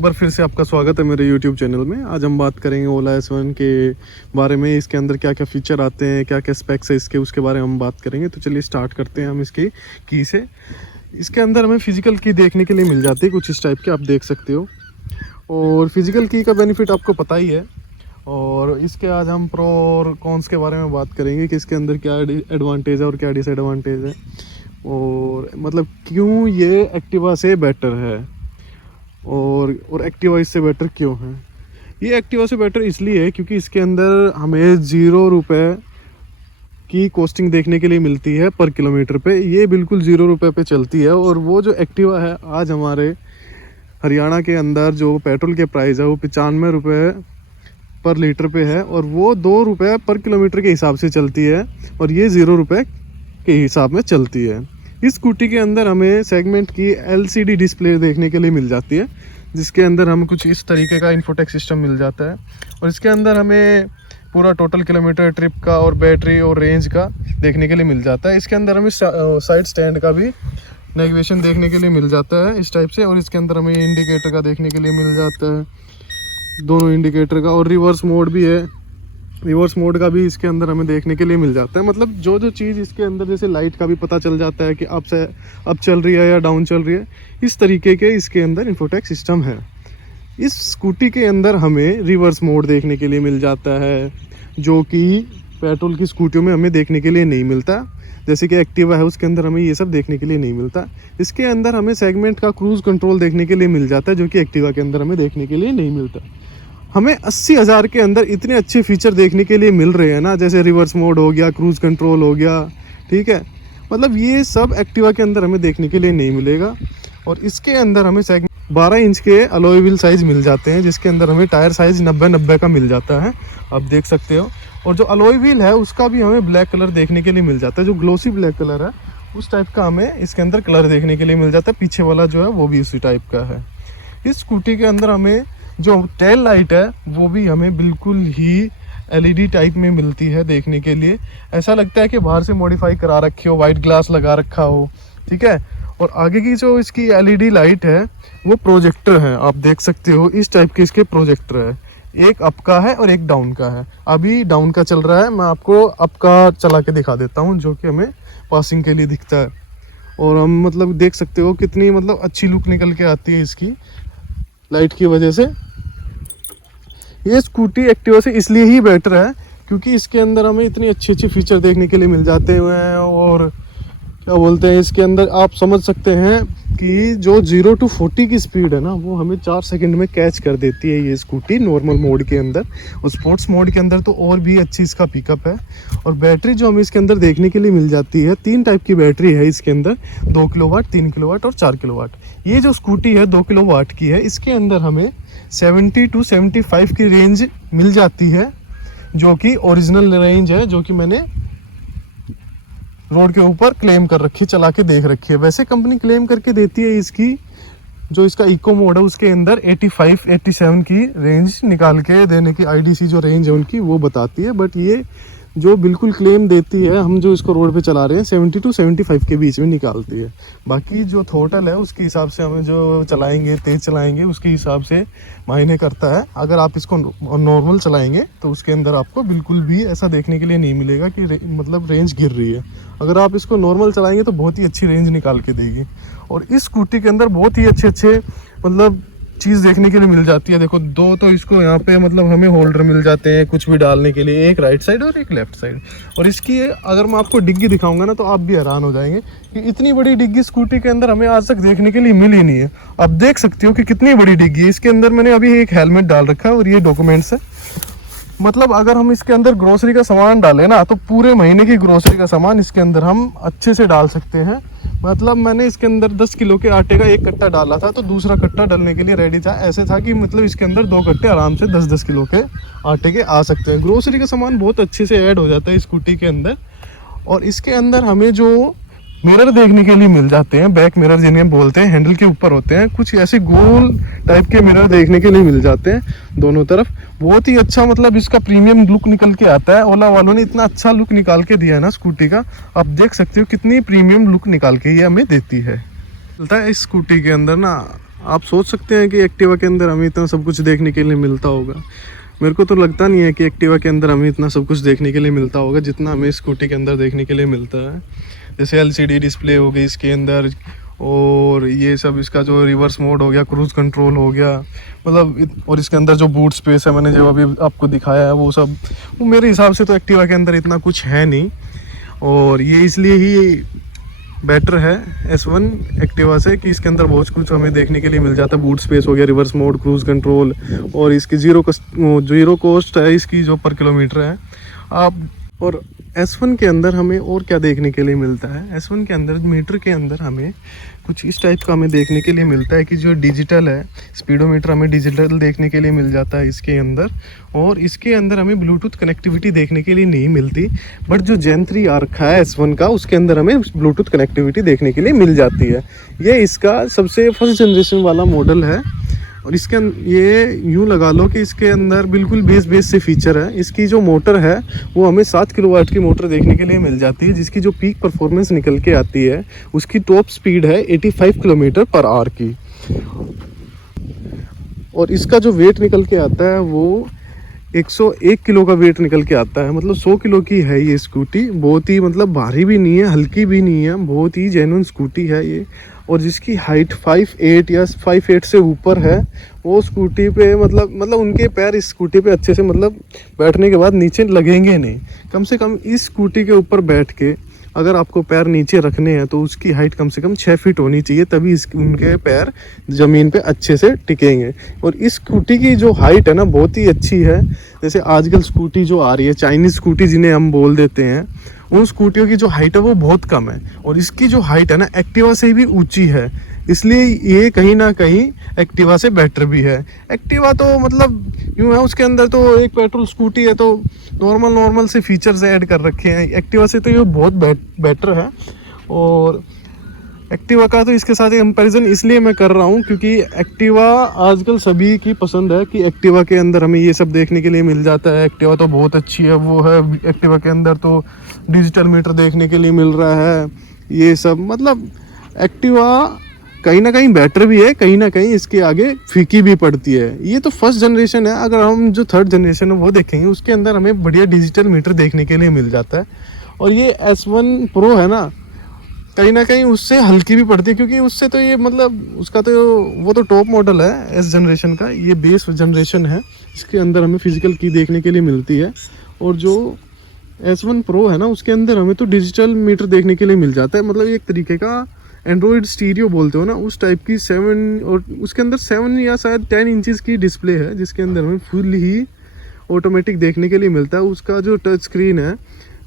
एक बार फिर से आपका स्वागत है मेरे YouTube चैनल में। आज हम बात करेंगे ओला S1 के बारे में। इसके अंदर क्या क्या फ़ीचर आते हैं, क्या क्या स्पेक्स है इसके, उसके बारे में हम बात करेंगे। तो चलिए स्टार्ट करते हैं हम इसकी की से। इसके अंदर हमें फ़िज़िकल की देखने के लिए मिल जाती है कुछ इस टाइप की, आप देख सकते हो। और फिज़िकल की का बेनिफिट आपको पता ही है। और इसके आज हम प्रो और कॉन्स के बारे में बात करेंगे कि इसके अंदर क्या एडवांटेज है और क्या डिसएडवांटेज है, और मतलब क्यों ये एक्टिवा से बेटर है और एक्टिवा इससे बेटर क्यों है। ये एक्टिवा से बेटर इसलिए है क्योंकि इसके अंदर हमें 0 रुपये की कॉस्टिंग देखने के लिए मिलती है पर किलोमीटर पे। ये बिल्कुल 0 रुपये पे चलती है। और वो जो एक्टिवा है आज हमारे हरियाणा के अंदर जो पेट्रोल के प्राइस है वो 95 रुपये पर लीटर पे है, और वो 2 रुपये पर किलोमीटर के हिसाब से चलती है, और ये 0 रुपये के हिसाब में चलती है। इस स्कूटी के अंदर हमें सेगमेंट की LCD डिस्प्ले देखने के लिए मिल जाती है, जिसके अंदर हमें कुछ इस तरीके का इन्फोटेक सिस्टम मिल जाता है। और इसके अंदर हमें पूरा टोटल किलोमीटर ट्रिप का और बैटरी और रेंज का देखने के लिए मिल जाता है। इसके अंदर हमें साइड स्टैंड का भी नेविगेशन देखने के लिए मिल जाता है इस टाइप से। और इसके अंदर हमें इंडिकेटर का देखने के लिए मिल जाता है, दोनों इंडिकेटर का। और रिवर्स मोड भी है, रिवर्स मोड का भी इसके अंदर हमें देखने के लिए मिल जाता है। मतलब जो जो चीज़ इसके अंदर, जैसे लाइट का भी पता चल जाता है कि अप चल रही है या डाउन चल रही है, इस तरीके के इसके अंदर इन्फोटेक सिस्टम है। इस स्कूटी के अंदर हमें रिवर्स मोड देखने के लिए मिल जाता है, जो कि पेट्रोल की स्कूटियों में हमें देखने के लिए नहीं मिलता। जैसे कि एक्टिवा है उसके अंदर हमें ये सब देखने के लिए नहीं मिलता। इसके अंदर हमें सेगमेंट का क्रूज़ कंट्रोल देखने के लिए मिल जाता है, जो कि एक्टिवा के अंदर हमें देखने के लिए नहीं मिलता। हमें 80,000 के अंदर इतने अच्छे फीचर देखने के लिए मिल रहे हैं ना, जैसे रिवर्स मोड हो गया, क्रूज़ कंट्रोल हो गया, ठीक है। मतलब ये सब एक्टिवा के अंदर हमें देखने के लिए नहीं मिलेगा। और इसके अंदर हमें 12 इंच के अलॉय व्हील साइज़ मिल जाते हैं, जिसके अंदर हमें टायर साइज़ 90-90 का मिल जाता है, आप देख सकते हो। और जो अलॉय व्हील है उसका भी हमें ब्लैक कलर देखने के लिए मिल जाता है, जो ग्लोसी ब्लैक कलर है उस टाइप का हमें इसके अंदर कलर देखने के लिए मिल जाता है। पीछे वाला जो है वो भी उसी टाइप का है। इस स्कूटी के अंदर हमें जो टेल लाइट है वो भी हमें बिल्कुल ही LED टाइप में मिलती है देखने के लिए। ऐसा लगता है कि बाहर से मॉडिफाई करा रखी हो, वाइट ग्लास लगा रखा हो, ठीक है। और आगे की जो इसकी LED लाइट है वो प्रोजेक्टर है, आप देख सकते हो। इस टाइप के इसके प्रोजेक्टर है, एक अप का है और एक डाउन का है। अभी डाउन का चल रहा है, मैं आपको अप का चला के दिखा देता हूँ, जो कि हमें पासिंग के लिए दिखता है। और हम मतलब देख सकते हो कितनी मतलब अच्छी लुक निकल के आती है इसकी लाइट की वजह से। ये स्कूटी एक्टिवा से इसलिए ही बेटर है क्योंकि इसके अंदर हमें इतनी अच्छी अच्छी फीचर देखने के लिए मिल जाते हुए हैं। और क्या बोलते हैं, इसके अंदर आप समझ सकते हैं कि जो 0 to 40 की स्पीड है ना, वो हमें 4 सेकंड में कैच कर देती है ये स्कूटी नॉर्मल मोड के अंदर। और स्पोर्ट्स मोड के अंदर तो और भी अच्छी इसका पिकअप है। और बैटरी जो हमें इसके अंदर देखने के लिए मिल जाती है, 3 टाइप की बैटरी है इसके अंदर, 2 किलोवाट, 3 किलोवाट और 4 किलोवाट। ये जो स्कूटी है 2 किलोवाट की है, इसके अंदर हमें 70 to 75 की रेंज मिल जाती है, जो कि ओरिजिनल रेंज है, जो कि मैंने रोड के ऊपर क्लेम कर रखी है, चला के देख रखी है। वैसे कंपनी क्लेम करके देती है इसकी, जो इसका इको मोड है उसके अंदर 85-87 की रेंज निकाल के देने की, IDC जो रेंज है उनकी वो बताती है। बट ये जो बिल्कुल क्लेम देती है, हम जो इसको रोड पे चला रहे हैं 70 to 75 के बीच में निकालती है। बाकी जो थ्रोटल है उसके हिसाब से हमें जो चलाएंगे, तेज़ चलाएंगे, उसके हिसाब से मायने करता है। अगर आप इसको नॉर्मल चलाएंगे तो उसके अंदर आपको बिल्कुल भी ऐसा देखने के लिए नहीं मिलेगा कि मतलब रेंज गिर रही है। अगर आप इसको नॉर्मल चलाएंगे तो बहुत ही अच्छी रेंज निकाल के देगी। और इस स्कूटी के अंदर बहुत ही अच्छे मतलब चीज़ देखने के लिए मिल जाती है। देखो, 2 तो इसको यहाँ पे मतलब हमें होल्डर मिल जाते हैं कुछ भी डालने के लिए, एक राइट साइड और एक लेफ्ट साइड। और इसकी अगर मैं आपको डिग्गी दिखाऊंगा ना तो आप भी हैरान हो जाएंगे कि इतनी बड़ी डिग्गी स्कूटी के अंदर हमें आज तक देखने के लिए मिल ही नहीं है। आप देख सकते हो कि कितनी बड़ी डिग्गी है। इसके अंदर मैंने अभी एक हेलमेट डाल रखा है और ये डॉक्यूमेंट्स है। मतलब अगर हम इसके अंदर ग्रोसरी का सामान डालें ना तो पूरे महीने की ग्रोसरी का सामान इसके अंदर हम अच्छे से डाल सकते हैं। मतलब मैंने इसके अंदर 10 किलो के आटे का एक कट्टा डाला था, तो दूसरा कट्टा डालने के लिए रेडी था। ऐसे था कि मतलब इसके अंदर 2 कट्टे आराम से 10-10 किलो के आटे के आ सकते हैं। ग्रोसरी का सामान बहुत अच्छे से ऐड हो जाता है स्कूटी के अंदर। और इसके अंदर हमें जो मिरर देखने के लिए मिल जाते हैं, बैक मिरर जिन्हें बोलते हैं, हैंडल के ऊपर होते हैं, कुछ ऐसे गोल टाइप के मिरर देखने के लिए मिल जाते हैं दोनों तरफ। बहुत ही अच्छा मतलब इसका प्रीमियम लुक निकल के आता है। ओला वालों ने इतना अच्छा लुक निकाल के दिया है ना स्कूटी का, आप देख सकते हो कितनी प्रीमियम लुक निकाल के ये हमें देती है। चलता है इस स्कूटी के अंदर ना आप सोच सकते हैं कि एक्टिवा के अंदर हमें इतना सब कुछ देखने के लिए मिलता होगा। मेरे को तो लगता नहीं है कि एक्टिवा के अंदर हमें इतना सब कुछ देखने के लिए मिलता होगा जितना हमें स्कूटी के अंदर देखने के लिए मिलता है। जैसे एलसीडी डिस्प्ले हो गई इसके अंदर, और ये सब इसका जो रिवर्स मोड हो गया, क्रूज़ कंट्रोल हो गया, मतलब और इसके अंदर जो बूट स्पेस है मैंने जो अभी आपको दिखाया है वो सब, वो मेरे हिसाब से तो एक्टिवा के अंदर इतना कुछ है नहीं। और ये इसलिए ही बेटर है S1 एक्टिवा से कि इसके अंदर बहुत कुछ हमें देखने के लिए मिल जाता है। बूट स्पेस हो गया, रिवर्स मोड, क्रूज़ कंट्रोल, और इसकी जीरो कॉस्ट है इसकी जो पर किलोमीटर है आप। और S1 के अंदर हमें और क्या देखने के लिए मिलता है, S1 के अंदर मीटर के अंदर हमें कुछ इस टाइप का हमें देखने के लिए मिलता है कि जो डिजिटल है, स्पीडोमीटर हमें डिजिटल देखने के लिए मिल जाता है इसके अंदर। और इसके अंदर हमें ब्लूटूथ कनेक्टिविटी देखने के लिए नहीं मिलती, बट जो जेन 3 आ रखा है S1 का उसके अंदर हमें ब्लूटूथ कनेक्टिविटी देखने के लिए मिल जाती है। ये इसका सबसे फर्स्ट जनरेशन वाला मॉडल है। और इसके ये यूँ लगा लो कि इसके अंदर बिल्कुल बेस से फीचर है। इसकी जो मोटर है वो हमें 7 किलोवाट की मोटर देखने के लिए मिल जाती है, जिसकी जो पीक परफॉर्मेंस निकल के आती है उसकी टॉप स्पीड है 85 किलोमीटर पर आवर की। और इसका जो वेट निकल के आता है वो 101 किलो का वेट निकल के आता है। मतलब 100 किलो की है ये स्कूटी। बहुत ही मतलब भारी भी नहीं है, हल्की भी नहीं है, बहुत ही जेन्युइन स्कूटी है ये। और जिसकी हाइट 5'8" या 5'8" से ऊपर है वो स्कूटी पे मतलब उनके पैर इस स्कूटी पे अच्छे से मतलब बैठने के बाद नीचे लगेंगे नहीं। कम से कम इस स्कूटी के ऊपर बैठ के अगर आपको पैर नीचे रखने हैं तो उसकी हाइट कम से कम 6 फीट होनी चाहिए, तभी उनके पैर ज़मीन पे अच्छे से टिकेंगे। और इस स्कूटी की जो हाइट है ना बहुत ही अच्छी है। जैसे आजकल स्कूटी जो आ रही है चाइनीज़ स्कूटी जिन्हें हम बोल देते हैं, उन स्कूटियों की जो हाइट है वो बहुत कम है। और इसकी जो हाइट है ना एक्टिवा से भी ऊंची है, इसलिए ये कहीं ना कहीं एक्टिवा से बेटर भी है। एक्टिवा तो मतलब यूँ है, उसके अंदर तो एक पेट्रोल स्कूटी है तो नॉर्मल से फीचर्स ऐड कर रखे हैं। एक्टिवा से तो ये बहुत बेटर है। और एक्टिवा का तो इसके साथ कंपैरिजन इसलिए मैं कर रहा हूँ क्योंकि एक्टिवा आजकल सभी की पसंद है कि एक्टिवा के अंदर हमें ये सब देखने के लिए मिल जाता है। एक्टिवा तो बहुत अच्छी है, वो है एक्टिवा के अंदर तो डिजिटल मीटर देखने के लिए मिल रहा है, ये सब मतलब एक्टिवा कहीं ना कहीं बेटर भी है, कहीं ना कहीं इसके आगे फीकी भी पड़ती है। ये तो फर्स्ट जनरेशन है। अगर हम जो थर्ड जनरेशन है वो देखेंगे उसके अंदर हमें बढ़िया डिजिटल मीटर देखने के लिए मिल जाता है। और ये S1 Pro है ना, कहीं ना कहीं उससे हल्की भी पड़ती है क्योंकि उससे तो ये मतलब उसका तो वो तो टॉप मॉडल है S जनरेशन का, ये बेस जनरेशन है। इसके अंदर हमें फिजिकल की देखने के लिए मिलती है। और जो S1 Pro है ना उसके अंदर हमें तो डिजिटल मीटर देखने के लिए मिल जाता है। मतलब एक तरीके का एंड्रॉयड स्टीरियो बोलते हो ना, उस टाइप की 7 और उसके अंदर 7 या शायद 10 इंचज़ की डिस्प्ले है जिसके अंदर हमें फुल ही ऑटोमेटिक देखने के लिए मिलता है। उसका जो टच स्क्रीन है,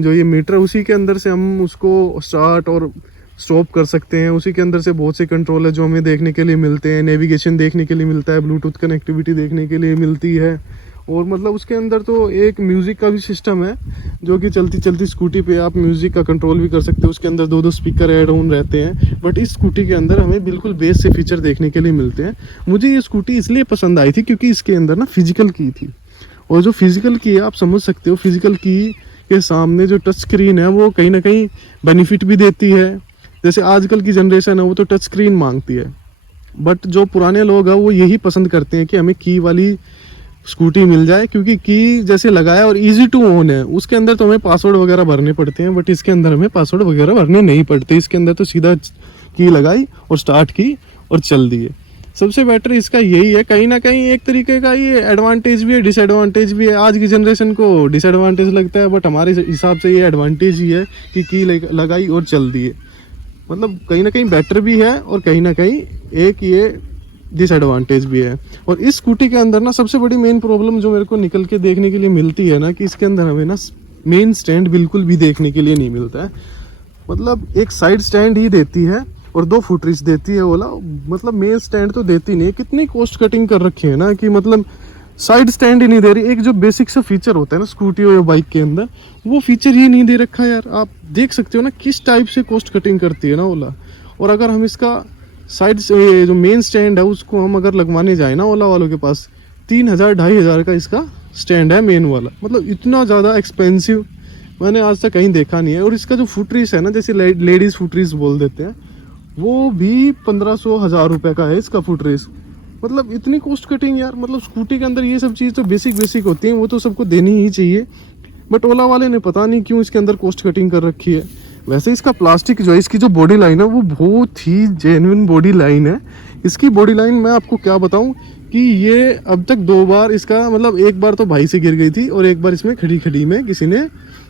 जो ये मीटर है, उसी के अंदर से हम उसको स्टार्ट और स्टॉप कर सकते हैं। उसी के अंदर से बहुत से कंट्रोल है जो हमें देखने के लिए मिलते हैं। नेविगेशन देखने के लिए मिलता है, ब्लूटूथ कनेक्टिविटी देखने के लिए मिलती है। और मतलब उसके अंदर तो एक म्यूज़िक का भी सिस्टम है जो कि चलती स्कूटी पे आप म्यूज़िक का कंट्रोल भी कर सकते हो। उसके अंदर 2 स्पीकर ऐड ऑन रहते हैं। बट इस स्कूटी के अंदर हमें बिल्कुल बेस से फीचर देखने के लिए मिलते हैं। मुझे ये स्कूटी इसलिए पसंद आई थी क्योंकि इसके अंदर ना फिजिकल की थी। और जो फिजिकल की है आप समझ सकते हो, फिजिकल की के सामने जो टच स्क्रीन है वो कहीं ना कहीं बेनिफिट भी देती है। जैसे आजकल की जनरेशन है वो तो टच स्क्रीन मांगती है, बट जो पुराने लोग हैं वो यही पसंद करते हैं कि हमें की वाली स्कूटी मिल जाए, क्योंकि की जैसे लगाया और इजी टू ऑन है। उसके अंदर तो हमें पासवर्ड वगैरह भरने पड़ते हैं, बट इसके अंदर हमें पासवर्ड वगैरह भरने नहीं पड़ते। इसके अंदर तो सीधा की लगाई और स्टार्ट की और चल दिए। सबसे बेटर इसका यही है। कहीं ना कहीं एक तरीके का ये एडवांटेज भी है, डिसएडवांटेज भी है। आज की जनरेशन को डिसएडवांटेज लगता है, बट हमारे हिसाब से ये एडवांटेज ही है कि की लगाई और चल दिए। मतलब कहीं ना कहीं बेटर भी है और कहीं ना कहीं एक ये डिसएडवांटेज भी है। और इस स्कूटी के अंदर ना सबसे बड़ी मेन प्रॉब्लम जो मेरे को निकल के देखने के लिए मिलती है ना, कि इसके अंदर हमें ना मेन स्टैंड बिल्कुल भी देखने के लिए नहीं मिलता है। मतलब एक साइड स्टैंड ही देती है और 2 फुटरिस्ट देती है ओला। मतलब मेन स्टैंड तो देती नहीं है। कितनी कॉस्ट कटिंग कर रखी है ना कि मतलब साइड स्टैंड ही नहीं दे रही। एक जो बेसिक सा फीचर होता है ना स्कूटी और बाइक के अंदर, वो फीचर ही नहीं दे रखा यार। आप देख सकते हो ना किस टाइप से कॉस्ट कटिंग करती है ना ओला। और अगर हम इसका साइड से जो मेन स्टैंड है उसको हम अगर लगवाने जाए ना ओला वालों के पास, 3000-2500 का इसका स्टैंड है मेन वाला। मतलब इतना ज़्यादा एक्सपेंसिव मैंने आज तक कहीं देखा नहीं है। और इसका जो फुटरीस है ना, जैसे लेडीज़ फुटरीस बोल देते हैं, वो भी 1500-1000 रुपये का है इसका फुट रेस। मतलब इतनी कॉस्ट कटिंग यार, मतलब स्कूटी के अंदर ये सब चीज़ तो बेसिक होती हैं, वो तो सबको देनी ही चाहिए। बट ओला वाले ने पता नहीं क्यों इसके अंदर कॉस्ट कटिंग कर रखी है। वैसे इसका प्लास्टिक जो है, इसकी जो बॉडी लाइन है वो बहुत ही जेन्युइन बॉडी लाइन है। इसकी बॉडी लाइन मैं आपको क्या बताऊं कि ये अब तक 2 बार इसका, मतलब एक बार तो भाई से गिर गई थी और एक बार इसमें खड़ी में किसी ने,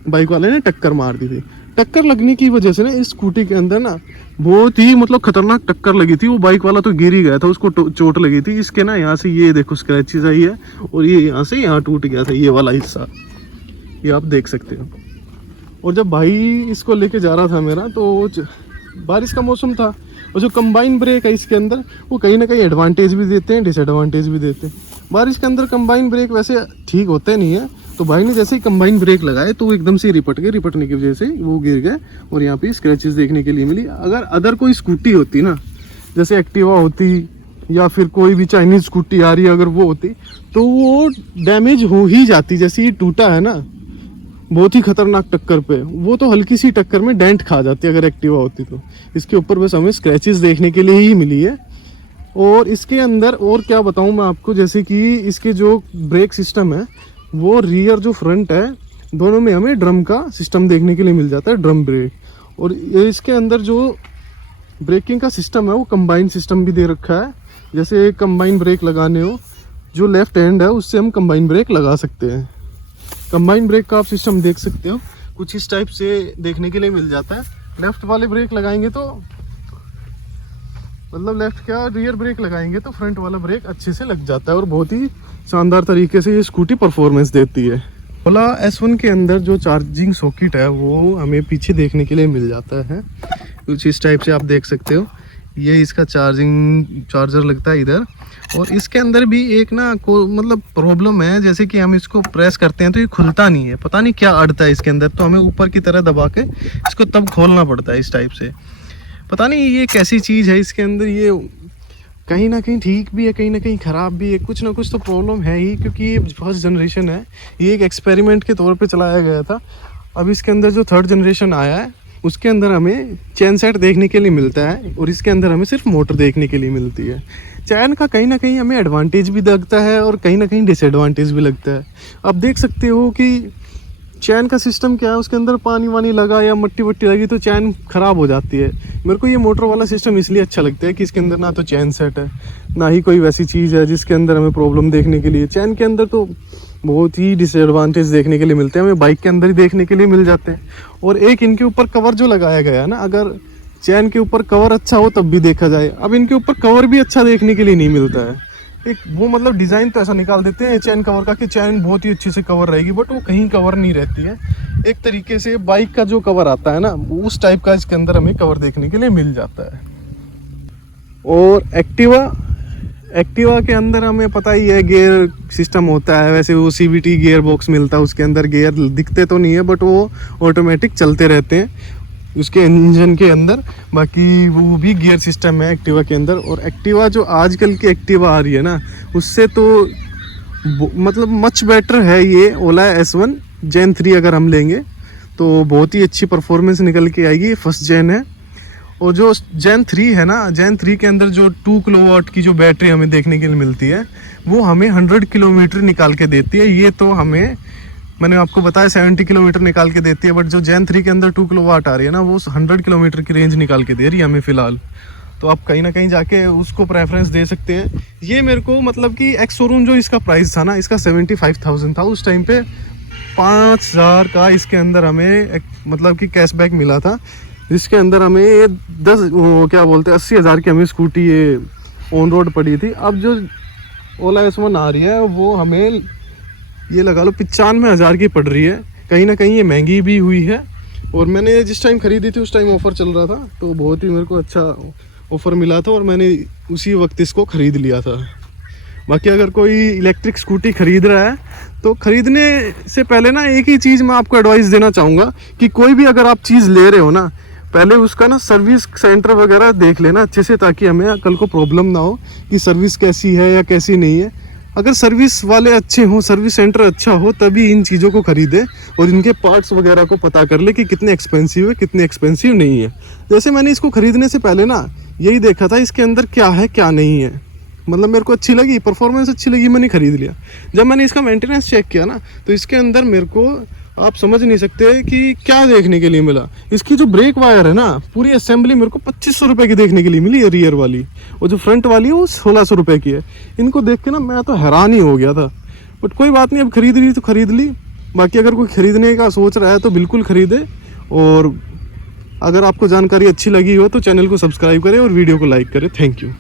बाइक वाले ने टक्कर मार दी थी। टक्कर लगने की वजह से ना इस स्कूटी के अंदर ना बहुत ही मतलब खतरनाक टक्कर लगी थी। वो बाइक वाला तो गिर ही गया था, उसको चोट लगी थी। इसके ना यहाँ से ये देखो स्क्रैचेस आई है और ये यहाँ से यहाँ टूट गया था ये वाला हिस्सा, ये आप देख सकते हो। और जब भाई इसको लेके जा रहा था मेरा, तो बारिश का मौसम था, और जो कंबाइन ब्रेक है इसके अंदर वो कहीं ना कहीं एडवांटेज भी देते हैं, डिसएडवांटेज भी देते हैं। बारिश के अंदर कंबाइन ब्रेक वैसे ठीक होते नहीं है, तो भाई ने जैसे ही कंबाइन ब्रेक लगाए तो वो एकदम से रिपट गए, रिपटने की वजह से वो गिर गए और यहाँ पे स्क्रैचेस देखने के लिए मिली। अगर अदर कोई स्कूटी होती ना, जैसे एक्टिवा होती या फिर कोई भी चाइनीज स्कूटी आ रही है अगर वो होती, तो वो डैमेज हो ही जाती। जैसे ये टूटा है ना बहुत ही खतरनाक टक्कर पे, वो तो हल्की सी टक्कर में डेंट खा जाती अगर एक्टिवा होती तो। इसके ऊपर बस हमें स्क्रैचेस देखने के लिए ही मिली है। और इसके अंदर और क्या बताऊं मैं आपको, जैसे कि इसके जो ब्रेक सिस्टम है वो रियर जो फ्रंट है दोनों में हमें ड्रम का सिस्टम देखने के लिए मिल जाता है, ड्रम ब्रेक। और ये इसके अंदर जो ब्रेकिंग का सिस्टम है वो कंबाइन सिस्टम भी दे रखा है। जैसे कंबाइन ब्रेक लगाने हो, जो लेफ्ट हैंड है उससे हम कंबाइन ब्रेक लगा सकते हैं। कंबाइन ब्रेक का आप सिस्टम देख सकते हो, कुछ इस टाइप से देखने के लिए मिल जाता है। लेफ्ट वाले ब्रेक लगाएंगे तो मतलब लेफ्ट क्या रियर ब्रेक लगाएंगे तो फ्रंट वाला ब्रेक अच्छे से लग जाता है और बहुत ही शानदार तरीके से ये स्कूटी परफॉर्मेंस देती है। ओला S1 के अंदर जो चार्जिंग सॉकेट है वो हमें पीछे देखने के लिए मिल जाता है, कुछ इस टाइप से आप देख सकते हो। ये इसका चार्जर लगता है इधर। और इसके अंदर भी एक ना मतलब प्रॉब्लम है, जैसे कि हम इसको प्रेस करते हैं तो ये खुलता नहीं है, पता नहीं क्या अड़ता है इसके अंदर, तो हमें ऊपर की तरह दबा के इसको तब खोलना पड़ता है इस टाइप से। पता नहीं ये कैसी चीज़ है इसके अंदर, ये कहीं ना कहीं ठीक भी है कहीं ना कहीं ख़राब भी है, कुछ ना कुछ तो प्रॉब्लम है ही, क्योंकि ये फर्स्ट जनरेशन है, ये एक एक्सपेरिमेंट के तौर पे चलाया गया था। अब इसके अंदर जो थर्ड जनरेशन आया है उसके अंदर हमें चैन सेट देखने के लिए मिलता है और इसके अंदर हमें सिर्फ मोटर देखने के लिए मिलती है। चैन का कहीं ना कहीं हमें एडवांटेज भी लगता है और कहीं ना कहीं डिसएडवांटेज भी लगता है। आप देख सकते हो कि चैन का सिस्टम क्या है, उसके अंदर पानी वानी लगा या मट्टी वट्टी लगी तो चैन ख़राब हो जाती है। मेरे को ये मोटर वाला सिस्टम इसलिए अच्छा लगता है कि इसके अंदर ना तो चैन सेट है ना ही कोई वैसी चीज़ है जिसके अंदर हमें प्रॉब्लम देखने के लिए। चैन के अंदर तो बहुत ही डिसएडवांटेज देखने के लिए मिलते हैं, हमें बाइक के अंदर ही देखने के लिए मिल जाते हैं। और एक इनके ऊपर कवर जो लगाया गया है ना, अगर चैन के ऊपर कवर अच्छा हो तब भी देखा जाए, अब इनके ऊपर कवर भी अच्छा देखने के लिए नहीं मिलता है। एक वो मतलब डिज़ाइन तो ऐसा निकाल देते हैं चैन कवर का कि चैन बहुत ही अच्छे से कवर रहेगी, बट वो कहीं कवर नहीं रहती है। एक तरीके से बाइक का जो कवर आता है ना उस टाइप का इसके अंदर हमें कवर देखने के लिए मिल जाता है। और एक्टिवा के अंदर हमें पता ही है गियर सिस्टम होता है, वैसे वो CVT गियर बॉक्स मिलता है, उसके अंदर गियर दिखते तो नहीं है बट वो ऑटोमेटिक चलते रहते हैं उसके इंजन के अंदर। बाकी वो भी गियर सिस्टम है एक्टिवा के अंदर। और एक्टिवा जो आजकल की एक्टिवा आ रही है ना उससे तो मतलब मच बेटर है ये ओला S1 Gen 3। अगर हम लेंगे तो बहुत ही अच्छी परफॉर्मेंस निकल के आएगी, फर्स्ट जेन है। और जो Gen 3 है ना, Gen 3 के अंदर जो 2 किलोवाट की जो बैटरी हमें देखने के लिए मिलती है वो हमें 100 किलोमीटर निकाल के देती है। ये तो हमें मैंने आपको बताया 70 किलोमीटर निकाल के देती है, बट जो Gen 3 के अंदर 2 किलोवाट आ रही है ना वो 100 किलोमीटर की रेंज निकाल के दे रही है हमें फ़िलहाल। तो आप कहीं ना कहीं जाके उसको प्रेफरेंस दे सकते हैं। ये मेरे को मतलब कि एक्स शोरूम जो इसका प्राइस था ना, इसका 75,000 था उस टाइम पे, 5,000 का इसके अंदर हमें मतलब कि कैशबैक मिला था, जिसके अंदर हमें ये 80,000 की हमें स्कूटी ये ऑन रोड पड़ी थी। अब जो ओला S1 आ रही है वो हमें ये लगा लो 95,000 की पड़ रही है। कहीं ना कहीं ये महंगी भी हुई है। और मैंने जिस टाइम ख़रीदी थी उस टाइम ऑफ़र चल रहा था, तो बहुत ही मेरे को अच्छा ऑफ़र मिला था और मैंने उसी वक्त इसको ख़रीद लिया था। बाकी अगर कोई इलेक्ट्रिक स्कूटी ख़रीद रहा है तो ख़रीदने से पहले ना एक ही चीज़ मैं आपको एडवाइस देना चाहूँगा कि कोई भी अगर आप चीज़ ले रहे हो ना, पहले उसका ना सर्विस सेंटर वगैरह देख लेना अच्छे से, ताकि हमें कल को प्रॉब्लम ना हो कि सर्विस कैसी है या कैसी नहीं है। अगर सर्विस वाले अच्छे हों, सर्विस सेंटर अच्छा हो, तभी इन चीज़ों को ख़रीदे और इनके पार्ट्स वगैरह को पता कर ले कि कितने एक्सपेंसिव है, कितने एक्सपेंसिव नहीं है। जैसे मैंने इसको ख़रीदने से पहले ना यही देखा था इसके अंदर क्या है क्या नहीं है, मतलब मेरे को अच्छी लगी, परफॉर्मेंस अच्छी लगी, मैंने ख़रीद लिया। जब मैंने इसका मेंटेनेंस चेक किया ना, तो इसके अंदर मेरे को आप समझ नहीं सकते कि क्या देखने के लिए मिला। इसकी जो ब्रेक वायर है ना, पूरी असेंबली मेरे को 2500 रुपये की देखने के लिए मिली है, रियर वाली, और जो फ्रंट वाली है वो 1600 रुपये की है। इनको देख के ना मैं तो हैरान ही हो गया था, बट कोई बात नहीं, अब खरीद ली तो खरीद ली। बाकी अगर कोई ख़रीदने का सोच रहा है तो बिल्कुल ख़रीदे, और अगर आपको जानकारी अच्छी लगी हो तो चैनल को सब्सक्राइब करें और वीडियो को लाइक करें। Thank you.